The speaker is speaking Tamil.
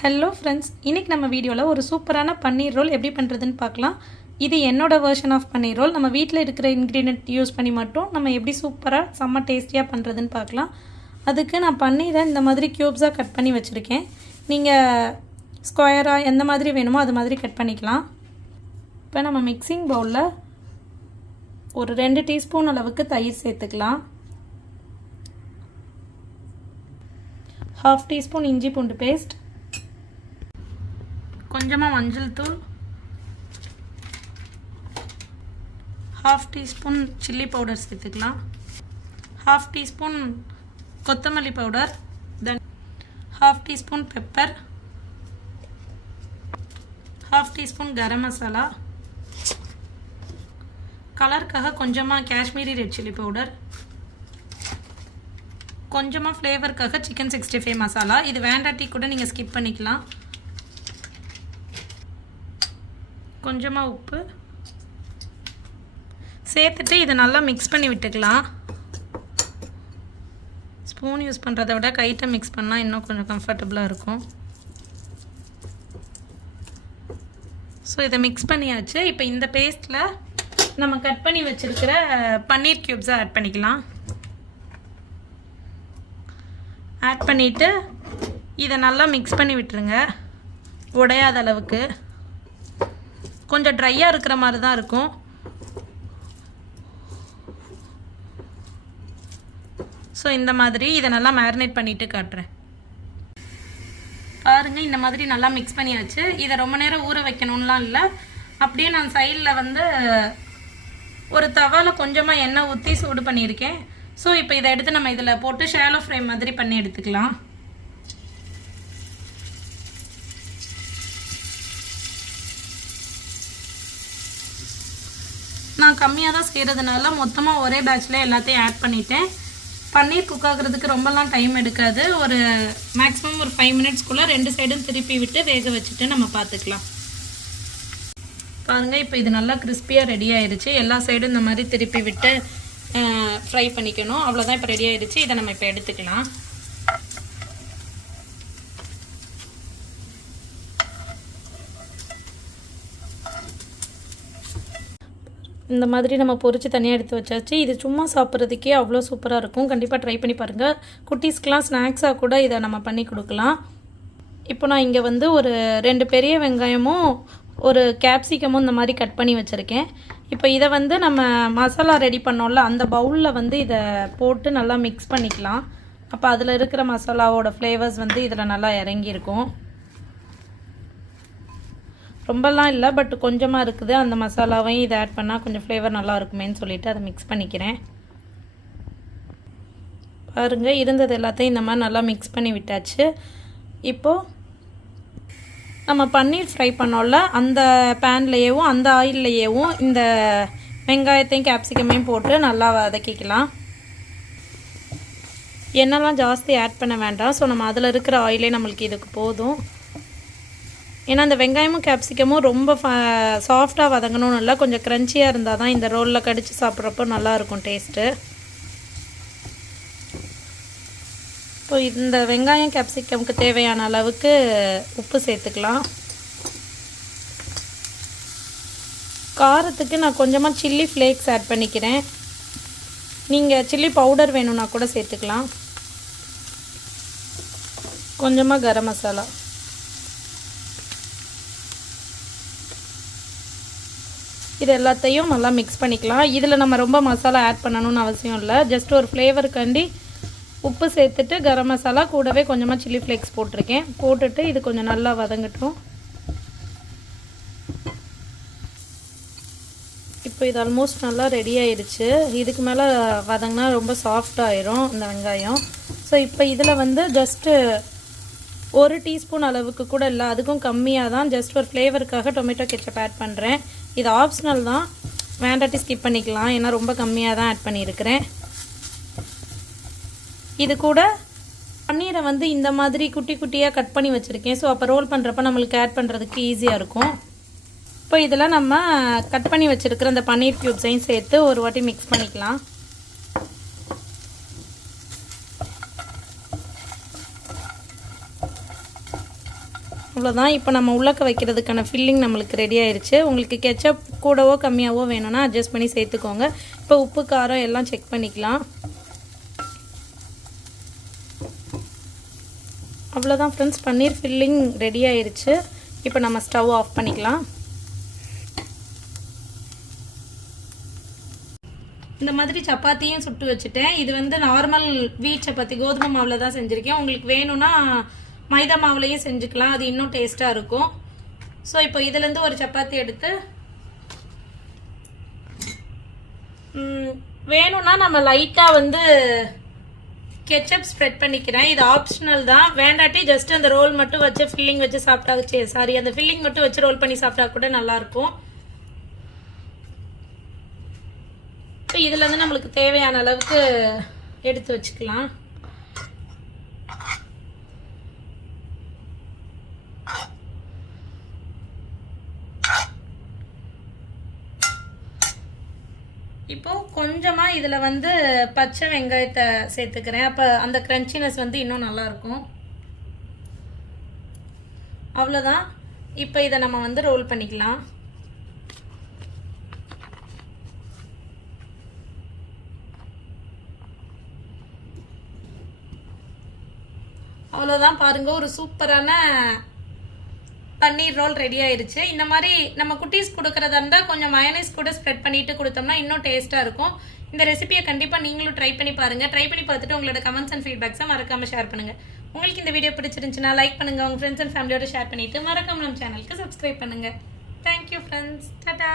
ஹலோ ஃப்ரெண்ட்ஸ், இன்றைக்கி நம்ம வீடியோவில் ஒரு சூப்பரான பன்னீர் ரோல் எப்படி பண்ணுறதுன்னு பார்க்கலாம். இது என்னோடய வெர்ஷன் ஆஃப் பன்னீர் ரோல். நம்ம வீட்டில் இருக்கிற இன்க்ரீடியன்ட் யூஸ் பண்ணி மட்டும் நம்ம எப்படி சூப்பராக செம்ம டேஸ்டியாக பண்ணுறதுன்னு பார்க்கலாம். அதுக்கு நான் பன்னீரை இந்த மாதிரி க்யூப்ஸாக கட் பண்ணி வச்சுருக்கேன். நீங்கள் ஸ்கொயராக எந்த மாதிரி வேணுமோ அது மாதிரி கட் பண்ணிக்கலாம். இப்போ நம்ம மிக்சிங் பவுலில் ஒரு 2 டீஸ்பூன் அளவுக்கு தயிர் சேர்த்துக்கலாம். 1/2 டீஸ்பூன் இஞ்சி பூண்டு பேஸ்ட், கொஞ்சமாக மஞ்சள் தூள், 1/2 டீஸ்பூன் சில்லி பவுடர் சேர்த்துக்கலாம். 1/2 டீஸ்பூன் கொத்தமல்லி பவுடர், தென் 1/2 teaspoon pepper, 1/2 teaspoon garam masala, கலருக்காக கொஞ்சமாக காஷ்மீரி ரெட் சில்லி பவுடர், கொஞ்சமாக ஃப்ளேவருக்காக சிக்கன் 65 மசாலா. இது வேண்டாட்டி கூட நீங்கள் ஸ்கிப் பண்ணிக்கலாம். கொஞ்சமாக உப்பு சேர்த்துட்டு இதை நல்லா மிக்ஸ் பண்ணி விட்டுக்கலாம். ஸ்பூன் யூஸ் பண்ணுறதை விட கைட்டை மிக்ஸ் பண்ணால் இன்னும் கொஞ்சம் கம்ஃபர்டபுளாக இருக்கும். ஸோ இதை மிக்ஸ் பண்ணியாச்சு. இப்போ இந்த பேஸ்ட்டில் நம்ம கட் பண்ணி வச்சுருக்கிற பன்னீர் க்யூப்ஸை ஆட் பண்ணிக்கலாம். ஆட் பண்ணிவிட்டு இதை நல்லா மிக்ஸ் பண்ணி விட்டுருங்க, உடையாத அளவுக்கு. கொஞ்சம் ட்ரையாக இருக்கிற மாதிரி தான் இருக்கும். ஸோ இந்த மாதிரி இதை நல்லா மேரினேட் பண்ணிவிட்டு காட்டுறேன். பாருங்கள், இந்த மாதிரி நல்லா மிக்ஸ் பண்ணியாச்சு. இதை ரொம்ப நேரம் ஊற வைக்கணும்லாம் இல்லை. அப்படியே நான் சைடில் ஒரு தவாவில் கொஞ்சமாக எண்ணெய் ஊற்றி சூடு பண்ணியிருக்கேன். ஸோ இப்போ இதை எடுத்து நம்ம இதில் போட்டு ஷாலோ ஃப்ரை மாதிரி பண்ணி எடுத்துக்கலாம். நான் கம்மியாக தான் செய்கிறதுனால மொத்தமாக ஒரே பேட்சில் எல்லாத்தையும் ஆட் பண்ணிட்டேன். பன்னீர் குக் ஆகிறதுக்கு ரொம்பலாம் டைம் எடுக்காது. ஒரு மேக்ஸிமம் ஒரு 5 மினிட்ஸ்க்குள்ளே 2 சைடும் திருப்பி விட்டு வேக வச்சுட்டு நம்ம பார்த்துக்கலாம். பாருங்கள், இப்போ இது நல்லா கிறிஸ்பியாக ரெடி ஆயிடுச்சு. எல்லா சைடும் இந்த மாதிரி திருப்பி விட்டு ஃப்ரை பண்ணிக்கணும். அவ்வளோதான், இப்போ ரெடி ஆயிடுச்சு. இதை நம்ம இப்போ எடுத்துக்கலாம். இந்த மாதிரி நம்ம பொரிச்சு தனியாக எடுத்து வச்சாச்சு. இது சும்மா சாப்பிட்றதுக்கே அவ்வளோ சூப்பராக இருக்கும். கண்டிப்பாக ட்ரை பண்ணி பாருங்கள். குட்டீஸ்க்கெலாம் ஸ்நாக்ஸாக கூட இதை நம்ம பண்ணி கொடுக்கலாம். இப்போ நான் இங்கே ஒரு 2 பெரிய வெங்காயமும் ஒரு கேப்சிகமும் இந்த மாதிரி கட் பண்ணி வச்சுருக்கேன். இப்போ இதை நம்ம மசாலா ரெடி பண்ணோம்ல, அந்த பவுலில் இதை போட்டு நல்லா மிக்ஸ் பண்ணிக்கலாம். அப்போ அதில் இருக்கிற மசாலாவோட ஃப்ளேவர்ஸ் இதில் நல்லா இறங்கியிருக்கும். ரொம்பலாம் இல்லை, பட் கொஞ்சமாக இருக்குது. அந்த மசாலாவையும் இதை ஆட் பண்ணால் கொஞ்சம் ஃப்ளேவர் நல்லா இருக்குமேன்னு சொல்லிவிட்டு அதை மிக்ஸ் பண்ணிக்கிறேன். பாருங்கள், இருந்தது எல்லாத்தையும் இந்த மாதிரி நல்லா மிக்ஸ் பண்ணி விட்டாச்சு. இப்போது நம்ம பன்னீர் ஃப்ரை பண்ணோம்ல, அந்த பேன்லேயேவும் அந்த ஆயில்லையேவும் இந்த வெங்காயத்தையும் கேப்சிகமையும் போட்டு நல்லா வதக்கிக்கலாம். எண்ணெய்லாம் ஜாஸ்தி ஆட் பண்ண வேண்டாம். ஸோ நம்ம அதில் இருக்கிற ஆயிலே நம்மளுக்கு இதுக்கு போதும். ஏன்னா அந்த வெங்காயமும் கேப்சிகமும் ரொம்ப சாஃப்டாக வதங்கணும்னு இல்லை, கொஞ்சம் க்ரன்ச்சியாக இருந்தால் தான் இந்த ரோலில் கடித்து சாப்பிட்றப்போ நல்லாயிருக்கும் டேஸ்ட்டு. இப்போ இந்த வெங்காயம் கேப்சிகமுக்கு தேவையான அளவுக்கு உப்பு சேர்த்துக்கலாம். காரத்துக்கு நான் கொஞ்சமாக சில்லி ஃப்ளேக்ஸ் ஆட் பண்ணிக்கிறேன். நீங்கள் சில்லி பவுடர் வேணும்னா கூட சேர்த்துக்கலாம். கொஞ்சமாக கரம் மசாலா, இது எல்லாத்தையும் நல்லா மிக்ஸ் பண்ணிக்கலாம். இதில் நம்ம ரொம்ப மசாலா ஆட் பண்ணணும்னு அவசியம் இல்லை. ஜஸ்ட் ஒரு ஃப்ளேவருக்காண்டி உப்பு சேர்த்துட்டு கரம் மசாலா கூடவே கொஞ்சமாக சில்லி ஃப்ளேக்ஸ் போட்டிருக்கேன். போட்டுட்டு இது கொஞ்சம் நல்லா வதங்கட்டும். இப்போ இது ஆல்மோஸ்ட் நல்லா ரெடி ஆயிடுச்சு. இதுக்கு மேலே வதங்கினா ரொம்ப சாஃப்டாகிடும் இந்த வெங்காயம். ஸோ இப்போ இதில் ஜஸ்ட்டு 1 டீஸ்பூன் அளவுக்கு கூட இல்லை, அதுக்கும் கம்மியாக தான், ஜஸ்ட் ஒரு ஃப்ளேவருக்காக டொமேட்டோ கெச்சப் ஆட் பண்ணுறேன். இது ஆப்ஷனல் தான், வேண்டாட்டி ஸ்கிப் பண்ணிக்கலாம். ஏன்னா ரொம்ப கம்மியாக தான் ஆட் பண்ணியிருக்கிறேன். இது கூட பன்னீரை இந்த மாதிரி குட்டி குட்டியாக கட் பண்ணி வச்சுருக்கேன். ஸோ அப்போ ரோல் பண்ணுறப்ப நம்மளுக்கு ஆட் பண்ணுறதுக்கு ஈஸியாக இருக்கும். இப்போ இதில் நம்ம கட் பண்ணி வச்சுருக்கிற அந்த பன்னீர் க்யூப்ஸையும் சேர்த்து ஒரு வாட்டி மிக்ஸ் பண்ணிக்கலாம். அவ்வளோதான். இப்போ நம்ம உள்ளக்க வைக்கிறதுக்கான ஃபில்லிங் நம்மளுக்கு ரெடி ஆயிடுச்சு. உங்களுக்கு கெச்சப் கூடவோ கம்மியாகவோ வேணும்னா அட்ஜஸ்ட் பண்ணி சேர்த்துக்கோங்க. இப்போ உப்பு காரம் எல்லாம் செக் பண்ணிக்கலாம். அவ்வளோதான் ஃப்ரெண்ட்ஸ், பன்னீர் ஃபில்லிங் ரெடி ஆயிடுச்சு. இப்போ நம்ம ஸ்டவ் ஆஃப் பண்ணிக்கலாம். இந்த மாதிரி சப்பாத்தியும் சுட்டு வச்சுட்டேன். இது வந்து நார்மல் வீட் சப்பாத்தி, கோதுமை மாவில் தான் செஞ்சுருக்கேன். உங்களுக்கு வேணும்னா மைதா மாவுலையும் செஞ்சுக்கலாம், அது இன்னும் டேஸ்ட்டாக இருக்கும். ஸோ இப்போ இதுலேருந்து ஒரு சப்பாத்தி எடுத்து வேணும்னா நம்ம லைட்டாக வந்து கெச்சப் ஸ்ப்ரெட் பண்ணிக்கிறேன். இது ஆப்ஷனல் தான். வேண்டாட்டி ஜஸ்ட் அந்த ரோல் மட்டும் வச்சு ஃபில்லிங் வச்சு சாப்பிட்டா, அந்த ஃபில்லிங் மட்டும் வச்சு ரோல் பண்ணி சாப்பிட்டா கூட நல்லாயிருக்கும். இப்போ இதில் வந்து நம்மளுக்கு தேவையான அளவுக்கு எடுத்து வச்சுக்கலாம். இப்போ கொஞ்சமாக இதில் வந்து பச்சை வெங்காயத்தை சேர்த்துக்கிறேன். அப்போ அந்த கிரன்ச்சினஸ் வந்து இன்னும் நல்லாயிருக்கும். அவ்வளோதான். இப்போ இதை நம்ம வந்து ரோல் பண்ணிக்கலாம். அவ்வளோதான், பாருங்க, ஒரு சூப்பரான பன்னீர் ரோல் ரெடி ஆயிடுச்சு. இந்த மாதிரி நம்ம குட்டீஸ் கொடுக்கறதா இருந்தால் கொஞ்சம் மயோனைஸ் கூட ஸ்ப்ரெட் பண்ணிட்டு கொடுத்தோம்னா இன்னும் டேஸ்ட்டாக இருக்கும். இந்த ரெசிபியை கண்டிப்பாக நீங்களும் ட்ரை பண்ணி பாருங்கள். ட்ரை பண்ணி பார்த்துட்டு உங்களோட கமெண்ட்ஸ் அண்ட் ஃபீட்பேக்ஸை மறக்காமல் ஷேர் பண்ணுங்கள். உங்களுக்கு இந்த வீடியோ பிடிச்சிருந்துச்சுன்னா லைக் பண்ணுங்கள், உங்கள் ஃப்ரெண்ட்ஸ் அண்ட் ஃபேமிலியோட ஷேர் பண்ணிவிட்டு மறக்காம நம்ம சேனலுக்கு சப்ஸ்கிரைப் பண்ணுங்கள். Thank you friends, Tata.